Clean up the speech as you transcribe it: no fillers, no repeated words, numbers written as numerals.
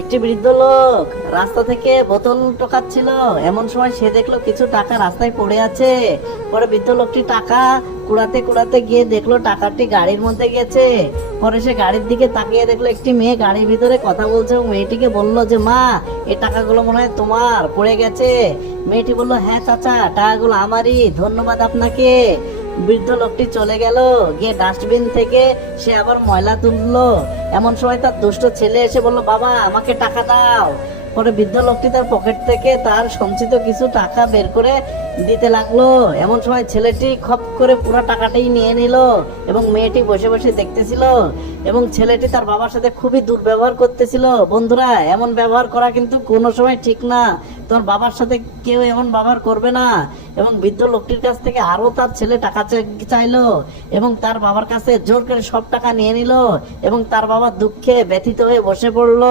একটি বৃদ্ধ লোক রাস্তা থেকে বোতল টোকাচ্ছিল। এমন সময় সে দেখলো কিছু টাকা রাস্তায় পড়ে আছে। পরে বৃদ্ধ লোকটি টাকা কুড়াতে কুড়াতে গিয়ে দেখলো টাকাটি গাড়ির মধ্যে গেছে। পরে সে গাড়ির দিকে তাকিয়ে দেখলো একটি মেয়ে গাড়ির ভিতরে কথা বলছে এবং মেয়েটিকে বলল যে মা, এই টাকাগুলো মনে হয় তোমার, পড়ে গেছে। মেয়েটি বলল, হ্যাঁ চাচা, টাকাগুলো আমারই, ধন্যবাদ আপনাকে। বৃদ্ধ লোকটি চলে গেল, গিয়ে ডাস্টবিন থেকে সে আবার ময়লা তুললো। এমন সময় তার দুষ্ট ছেলে এসে বলল, বাবা আমাকে টাকা দাও। পরে বৃদ্ধ লোকটি তার পকেট থেকে তার সঞ্চিত কিছু টাকা বের করে দিতে লাগলো। এমন সময় ছেলেটি খপ করে পুরো টাকাটাই নিয়ে নিল এবং মেয়েটি বসে বসে দেখতেছিল এবং ছেলেটি তার বাবার সাথে খুবই দুর্ব্যবহার করতেছিল। বন্ধুরা, এমন ব্যবহার করা কিন্তু কোনো সময় ঠিক না। তোমার বাবার সাথে কেউ এমন ব্যবহার করবে না। এবং বৃদ্ধ লোকটির কাছ থেকে আরো তার ছেলে টাকা চাইলো এবং তার বাবার কাছে জোর করে সব টাকা নিয়ে নিল এবং তার বাবা দুঃখে ব্যথিত হয়ে বসে পড়লো।